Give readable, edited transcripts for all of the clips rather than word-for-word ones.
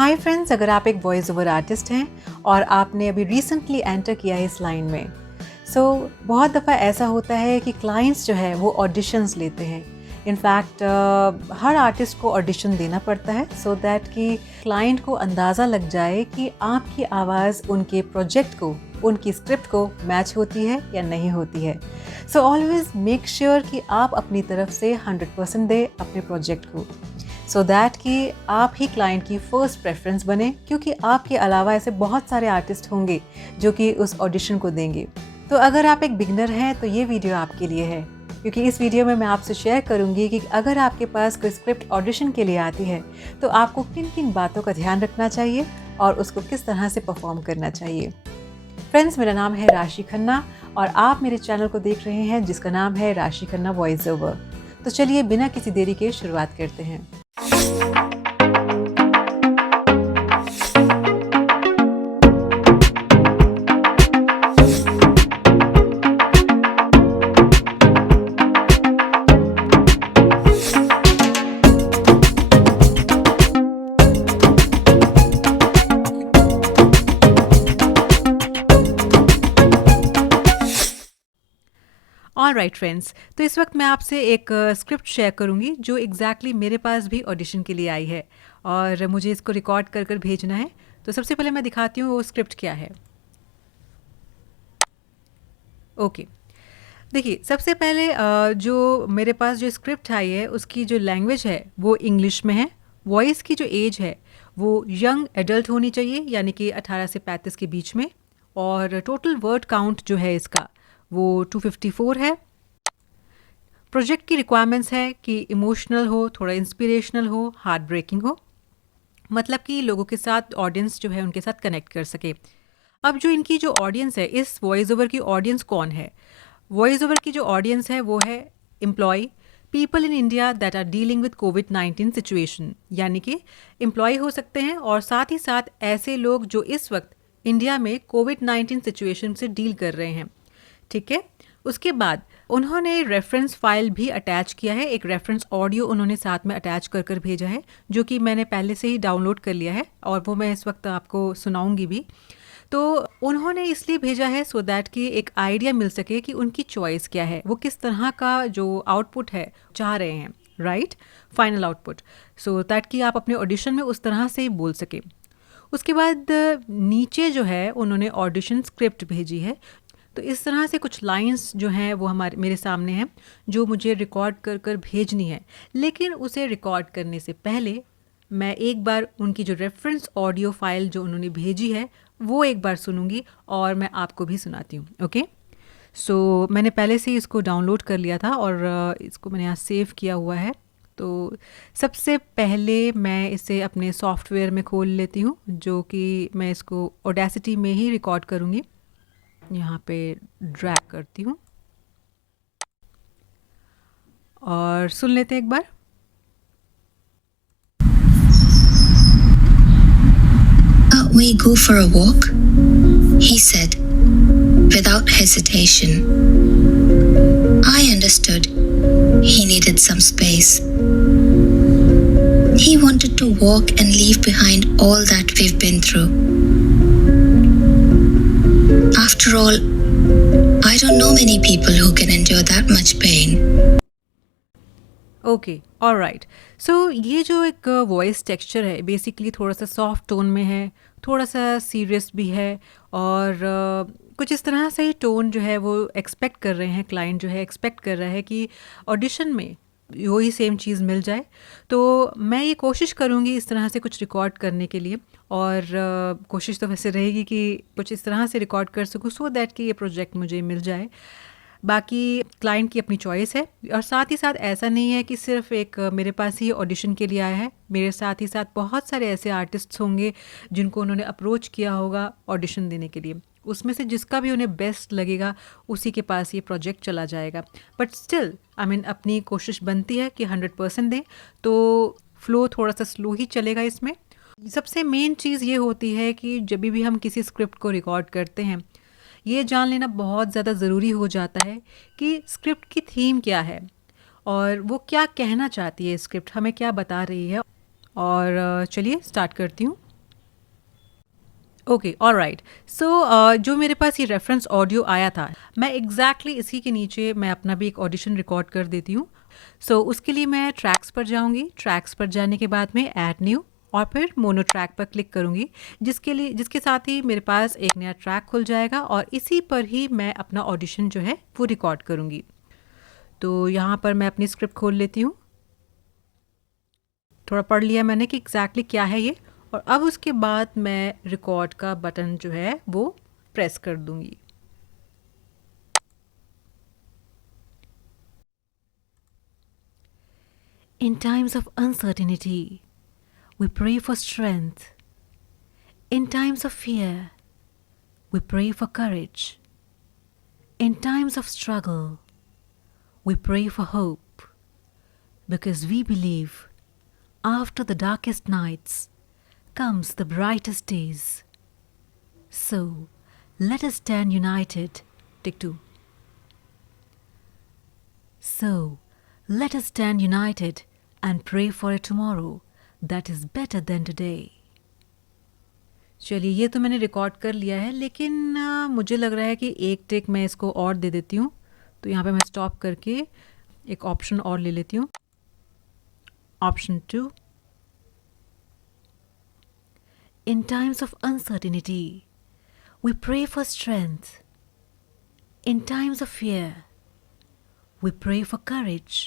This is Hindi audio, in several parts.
हाय फ्रेंड्स, अगर आप एक वॉइस ओवर आर्टिस्ट हैं और आपने अभी रिसेंटली एंटर किया है इस लाइन में, बहुत दफ़ा ऐसा होता है कि क्लाइंट्स जो है वो ऑडिशंस लेते हैं। इनफैक्ट हर आर्टिस्ट को ऑडिशन देना पड़ता है सो दैट कि क्लाइंट को अंदाज़ा लग जाए कि आपकी आवाज़ उनके प्रोजेक्ट को, उनकी स्क्रिप्ट को मैच होती है या नहीं होती है। सो ऑलवेज़ मेक श्योर कि आप अपनी तरफ से 100% दें अपने प्रोजेक्ट को, सो दैट कि आप ही क्लाइंट की फ़र्स्ट प्रेफरेंस बने, क्योंकि आपके अलावा ऐसे बहुत सारे आर्टिस्ट होंगे जो कि उस ऑडिशन को देंगे। तो अगर आप एक बिगनर हैं तो ये वीडियो आपके लिए है, क्योंकि इस वीडियो में मैं आपसे शेयर करूंगी कि अगर आपके पास कोई स्क्रिप्ट ऑडिशन के लिए आती है तो आपको किन किन बातों का ध्यान रखना चाहिए और उसको किस तरह से परफॉर्म करना चाहिए। फ्रेंड्स, मेरा नाम है राशि खन्ना और आप मेरे चैनल को देख रहे हैं जिसका नाम है राशि खन्ना वॉइस ओवर। तो चलिए बिना किसी देरी के शुरुआत करते हैं। ऑलराइट फ्रेंड्स, तो इस वक्त मैं आपसे एक स्क्रिप्ट शेयर करूंगी जो एग्जैक्टली मेरे पास भी ऑडिशन के लिए आई है और मुझे इसको रिकॉर्ड कर कर भेजना है। तो सबसे पहले मैं दिखाती हूँ वो स्क्रिप्ट क्या है। ओके, देखिए सबसे पहले जो मेरे पास जो स्क्रिप्ट आई है उसकी जो लैंग्वेज है वो इंग्लिश में है। वॉइस की जो एज है वो यंग एडल्ट होनी चाहिए, यानी कि 18 से 35 के बीच में। और टोटल वर्ड काउंट जो है इसका वो 254 है। प्रोजेक्ट की रिक्वायरमेंट्स है कि इमोशनल हो, थोड़ा इंस्पिरेशनल हो, हार्ट ब्रेकिंग हो, मतलब कि लोगों के साथ ऑडियंस जो है उनके साथ कनेक्ट कर सके। अब जो इनकी जो ऑडियंस है, इस वॉइस ओवर की ऑडियंस कौन है? वॉइस ओवर की जो ऑडियंस है वो है employ, people in India that are dealing with कोविड-19 सिचुएशन, यानी कि एम्प्लॉय हो सकते हैं और साथ ही साथ ऐसे लोग जो इस वक्त इंडिया में कोविड-19 सिचुएशन से डील कर रहे हैं। ठीक है, उसके बाद उन्होंने रेफरेंस फाइल भी अटैच किया है, एक रेफरेंस ऑडियो उन्होंने साथ में अटैच कर कर भेजा है जो कि मैंने पहले से ही डाउनलोड कर लिया है और वो मैं इस वक्त आपको सुनाऊंगी भी। तो उन्होंने इसलिए भेजा है सो दैट कि एक आइडिया मिल सके कि उनकी चॉइस क्या है, वो किस तरह का जो आउटपुट है चाह रहे हैं, right, final output, so that कि आप अपने ऑडिशन में उस तरह से बोल सके। उसके बाद नीचे जो है उन्होंने ऑडिशन स्क्रिप्ट भेजी है। तो इस तरह से कुछ लाइंस जो हैं वो मेरे सामने हैं जो मुझे रिकॉर्ड कर कर भेजनी है। लेकिन उसे रिकॉर्ड करने से पहले मैं एक बार उनकी जो रेफरेंस ऑडियो फाइल जो उन्होंने भेजी है वो एक बार सुनूंगी और मैं आपको भी सुनाती हूँ। ओके, सो मैंने पहले से ही इसको डाउनलोड कर लिया था और इसको मैंने यहाँ सेव किया हुआ है। तो सबसे पहले मैं इसे अपने सॉफ्टवेयर में खोल लेती हूँ, जो कि मैं इसको ऑडेसिटी में ही रिकॉर्ड करूँगी। यहाँ पे ड्रैग करती हूँ और सुन लेते हैं एक बार। We go for a walk, he said, without hesitation. I understood. He needed some space. He wanted to walk and leave behind all that we've been through. After all, I don't know many people who can endure that much pain. Okay, alright, so ये जो एक वॉइस टेक्सचर है बेसिकली थोड़ा सा सॉफ्ट टोन में है, थोड़ा सा सीरियस भी है और कुछ इस तरह से ही टोन जो है वो एक्सपेक्ट कर रहे हैं, क्लाइंट जो है एक्सपेक्ट कर रहा है कि ऑडिशन में वही सेम चीज़ मिल जाए। तो मैं ये कोशिश करूँगी इस तरह से कुछ रिकॉर्ड करने के लिए और कोशिश तो वैसे रहेगी कि कुछ इस तरह से रिकॉर्ड कर सकूँ सो दैट कि ये प्रोजेक्ट मुझे मिल जाए। बाकी क्लाइंट की अपनी चॉइस है और साथ ही साथ ऐसा नहीं है कि सिर्फ एक मेरे पास ही ऑडिशन के लिए आया है। मेरे साथ ही साथ बहुत सारे ऐसे आर्टिस्ट्स होंगे जिनको उन्होंने अप्रोच किया होगा ऑडिशन देने के लिए, उसमें से जिसका भी उन्हें बेस्ट लगेगा उसी के पास ये प्रोजेक्ट चला जाएगा। बट स्टिल आई मीन अपनी कोशिश बनती है कि 100% दें, तो फ्लो थोड़ा सा स्लो ही चलेगा इसमें। सबसे मेन चीज़ ये होती है कि जब भी हम किसी स्क्रिप्ट को रिकॉर्ड करते हैं ये जान लेना बहुत ज़्यादा ज़रूरी हो जाता है कि स्क्रिप्ट की थीम क्या है और वो क्या कहना चाहती है, स्क्रिप्ट हमें क्या बता रही है। और चलिए स्टार्ट करती हूँ। Okay, alright. सो जो मेरे पास ये रेफरेंस ऑडियो आया था, मैं एग्जैक्टली इसी के नीचे मैं अपना भी एक ऑडिशन रिकॉर्ड कर देती हूँ। सो उसके लिए मैं ट्रैक्स पर जाऊँगी, ट्रैक्स पर जाने के बाद में ऐड न्यू और फिर मोनो ट्रैक पर क्लिक करूँगी, जिसके साथ ही मेरे पास एक नया ट्रैक खुल जाएगा और इसी पर ही मैं अपना ऑडिशन जो है वो रिकॉर्ड करूँगी। तो यहाँ पर मैं अपनी स्क्रिप्ट खोल लेती हूँ। थोड़ा पढ़ लिया मैंने कि एग्जैक्टली क्या है ये, और अब उसके बाद मैं रिकॉर्ड का बटन जो है वो प्रेस कर दूंगी। In times of uncertainty, we pray for strength. In times of fear, we pray for courage. In times of struggle, we pray for hope, because we believe after the darkest nights comes the brightest days. So, let us stand united. Take two. So, let us stand united and pray for a tomorrow that is better than today. चलिए, ये तो मैंने रिकॉर्ड कर लिया है, लेकिन मुझे लग रहा है कि एक टेक मैं इसको और दे देती हूँ। तो यहाँ पे मैं स्टॉप करके एक ऑप्शन और ले लेती हूँ, option 2। In times of uncertainty, we pray for strength. In times of fear, we pray for courage.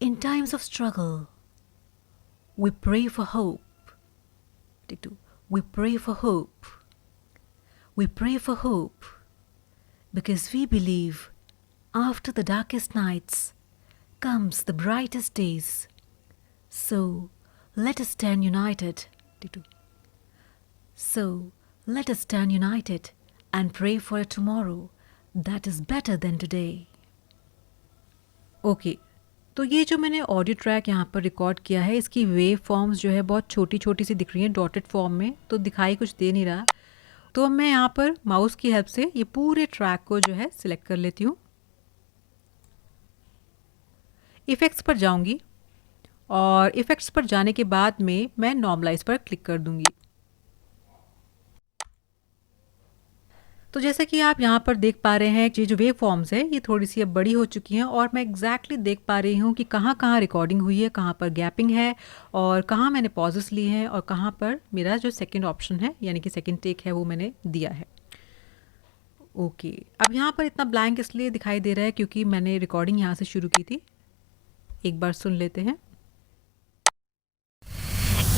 In times of struggle, we pray for hope. Take two. We pray for hope. We pray for hope because we believe after the darkest nights comes the brightest days. So let us stand united. Take two. So let us stand united and pray for a tomorrow that is better than today. Okay. तो ये जो मैंने ऑडियो ट्रैक यहाँ पर रिकॉर्ड किया है, इसकी वेव फॉर्म्स जो है बहुत छोटी छोटी सी दिख रही हैं डॉटेड फॉर्म में, तो दिखाई कुछ दे नहीं रहा। तो मैं यहाँ पर माउस की हेल्प से ये पूरे ट्रैक को जो है सिलेक्ट कर लेती हूँ। इफ़ेक्ट्स पर जाऊँगी और इफ़ेक्ट्स पर जाने के बाद में मैं नॉर्मलाइज पर क्लिक कर दूँगी। तो जैसा कि आप यहाँ पर देख पा रहे हैं कि जो वेव फॉर्म्स है ये थोड़ी सी अब बड़ी हो चुकी हैं और मैं एग्जैक्टली देख पा रही हूँ कि कहाँ कहाँ रिकॉर्डिंग हुई है, कहाँ पर गैपिंग है और कहाँ मैंने पॉजेस लिए हैं और कहाँ पर मेरा जो सेकंड ऑप्शन है यानी कि सेकंड टेक है वो मैंने दिया है। ओके, अब यहाँ पर इतना ब्लैंक इसलिए दिखाई दे रहा है क्योंकि मैंने रिकॉर्डिंग यहाँ से शुरू की थी। एक बार सुन लेते हैं।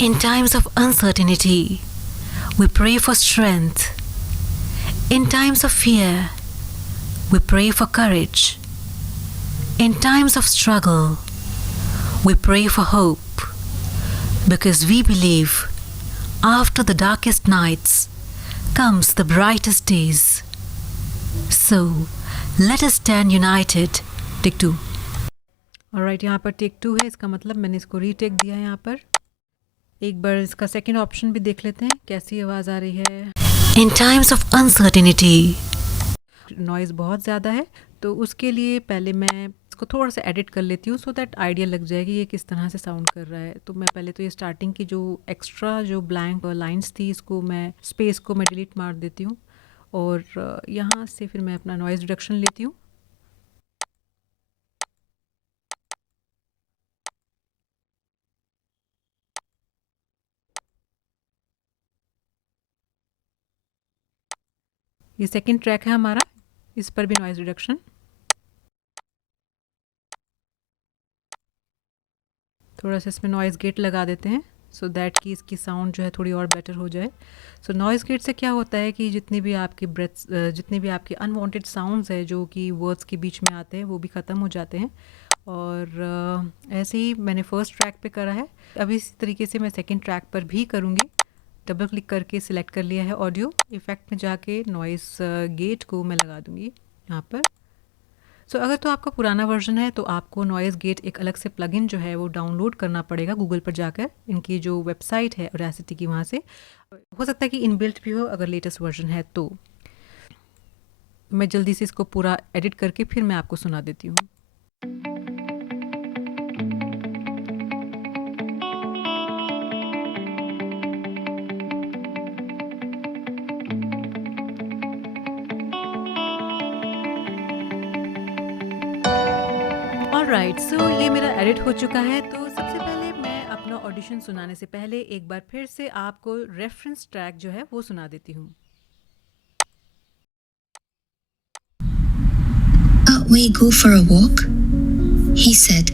In times of uncertainty, we pray for strength. In times of fear, we pray for courage. In times of struggle, we pray for hope, because we believe after the darkest nights comes the brightest days. So, let us stand united. Take two. Alright, यहाँ पर टेक 2 है, इसका मतलब मैंने इसको रीटेक दिया है। यहाँ पर एक बार इसका सेकंड ऑप्शन भी देख लेते हैं कैसी आवाज़ आ रही है। In times of uncertainty, noise बहुत ज़्यादा है, तो उसके लिए पहले मैं इसको थोड़ा सा एडिट कर लेती हूँ सो दैट आइडिया लग जाएगी ये किस तरह से साउंड कर रहा है। तो मैं पहले तो ये स्टार्टिंग की जो एक्स्ट्रा जो ब्लैंक लाइंस थी इसको मैं स्पेस को मैं डिलीट मार देती हूँ और यहाँ से फिर मैं अपना नॉइज़ रिडक्शन लेती हूँ। ये सेकंड ट्रैक है हमारा, इस पर भी नॉइज़ रिडक्शन। थोड़ा सा इसमें नॉइज़ गेट लगा देते हैं सो दैट कि इसकी साउंड जो है थोड़ी और बेटर हो जाए। सो नॉइज़ गेट से क्या होता है कि जितने भी आपके ब्रेथ्स जितने भी आपके अनवांटेड साउंड्स है जो कि वर्ड्स के बीच में आते हैं वो भी ख़त्म हो जाते हैं। और ऐसे ही मैंने फर्स्ट ट्रैक पे करा है, अभी इसी तरीके से मैं सेकंड ट्रैक पर भी करूँगी। डबल क्लिक करके सिलेक्ट कर लिया है ऑडियो, इफ़ेक्ट में जाके नॉइज़ गेट को मैं लगा दूँगी यहाँ पर। सो अगर तो आपका पुराना वर्जन है तो आपको नॉइज़ गेट एक अलग से प्लगइन जो है वो डाउनलोड करना पड़ेगा गूगल पर जाकर, इनकी जो वेबसाइट है ऑडेसिटी की वहाँ से। हो सकता है कि इनबिल्ट भी हो अगर लेटेस्ट वर्जन है तो। मैं जल्दी से इसको पूरा एडिट करके फिर मैं आपको सुना देती हूँ। ऑलराइट, सो ये मेरा एडिट हो चुका है। तो सबसे पहले मैं अपना ऑडिशन सुनाने से पहले एक बार फिर से आपको रेफरेंस ट्रैक जो है वो सुना देती हूँ। We go for a walk? He said,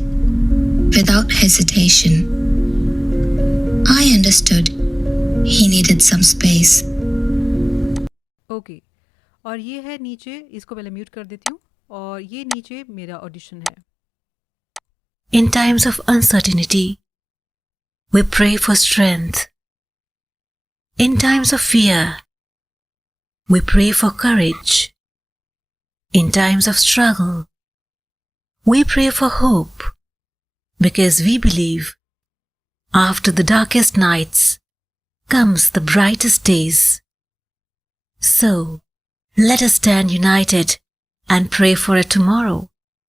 without hesitation. I understood. He needed some space. Okay, और ये है नीचे, इसको पहले म्यूट कर देती हूँ, और ये नीचे मेरा ऑडिशन है। In times of uncertainty, we pray for strength. In times of fear, we pray for courage. In times of struggle, we pray for hope, because we believe after the darkest nights comes the brightest days. So, let us stand united and pray for a tomorrow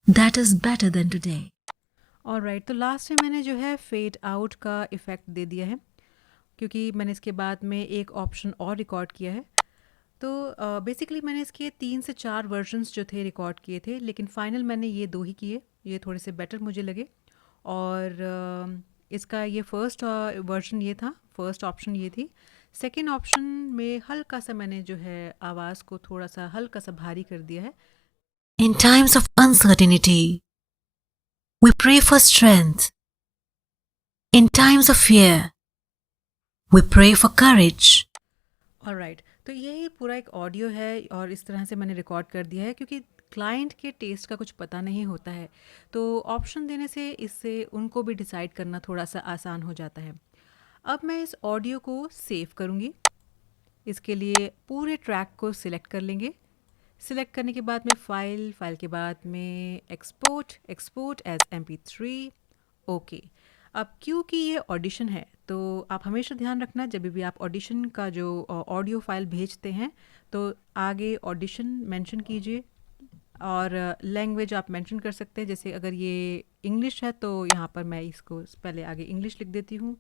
that is better than today. Alright, तो लास्ट में मैंने जो है फेड आउट का इफ़ेक्ट दे दिया है, क्योंकि मैंने इसके बाद में एक ऑप्शन और रिकॉर्ड किया है। तो बेसिकली मैंने इसके 3 से 4 वर्जन्स जो थे रिकॉर्ड किए थे, लेकिन फाइनल मैंने ये 2 ही किए, ये थोड़े से बेटर मुझे लगे। और इसका ये फर्स्ट वर्जन ये था, फर्स्ट ऑप्शन ये थी। सेकंड ऑप्शन में हल्का सा मैंने जो है आवाज़ को थोड़ा सा हल्का सा भारी कर दिया है। In times of uncertainty, we pray for strength. In times of fear, we pray for courage. Alright, तो यही पूरा एक ऑडियो है और इस तरह से मैंने रिकॉर्ड कर दिया है, क्योंकि क्लाइंट के टेस्ट का कुछ पता नहीं होता है, तो ऑप्शन देने से इससे उनको भी डिसाइड करना थोड़ा सा आसान हो जाता है। अब मैं इस ऑडियो को सेव करूँगी। इसके लिए पूरे ट्रैक को सिलेक्ट कर लेंगे। सिलेक्ट करने के बाद में फाइल के बाद में एक्सपोर्ट एज MP3। ओके, अब क्योंकि ये ऑडिशन है, तो आप हमेशा ध्यान रखना जब भी आप ऑडिशन का जो ऑडियो फाइल भेजते हैं तो आगे ऑडिशन मेंशन कीजिए, और लैंग्वेज आप मेंशन कर सकते हैं। जैसे अगर ये इंग्लिश है तो यहाँ पर मैं इसको पहले आगे इंग्लिश लिख देती हूँ,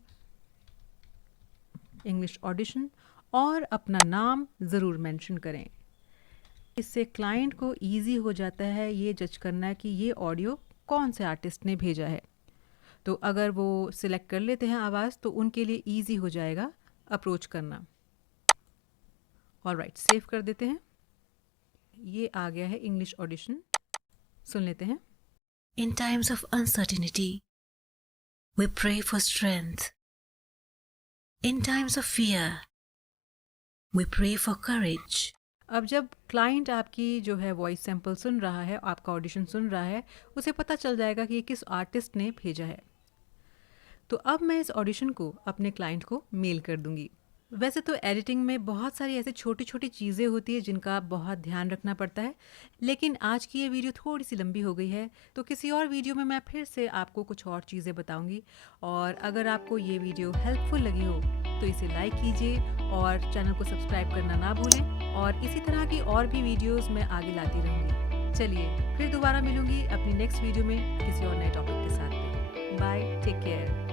इंग्लिश ऑडिशन, और अपना नाम ज़रूर मेंशन करें। इससे क्लाइंट को इजी हो जाता है ये जज करना कि ये ऑडियो कौन से आर्टिस्ट ने भेजा है। तो अगर वो सिलेक्ट कर लेते हैं आवाज़, तो उनके लिए इजी हो जाएगा अप्रोच करना। ऑलराइट, सेव कर देते हैं। ये आ गया है इंग्लिश ऑडिशन, सुन लेते हैं। In times of uncertainty, we pray for strength. In times of fear, we pray for courage. अब जब क्लाइंट आपकी जो है वॉइस सैंपल सुन रहा है, आपका ऑडिशन सुन रहा है, उसे पता चल जाएगा कि ये किस आर्टिस्ट ने भेजा है। तो अब मैं इस ऑडिशन को अपने क्लाइंट को मेल कर दूंगी। वैसे तो एडिटिंग में बहुत सारी ऐसी छोटी छोटी चीज़ें होती है जिनका बहुत ध्यान रखना पड़ता है, लेकिन आज की ये वीडियो थोड़ी सी लंबी हो गई है, तो किसी और वीडियो में मैं फिर से आपको कुछ और चीज़ें बताऊंगी। और अगर आपको ये वीडियो हेल्पफुल लगी हो तो इसे लाइक कीजिए और चैनल को सब्सक्राइब करना ना भूलें, और इसी तरह की और भी वीडियोज़ मैं आगे लाती रहूँगी। चलिए फिर दोबारा मिलूँगी अपनी नेक्स्ट वीडियो में किसी और नए टॉपिक के साथ। Bye, take care.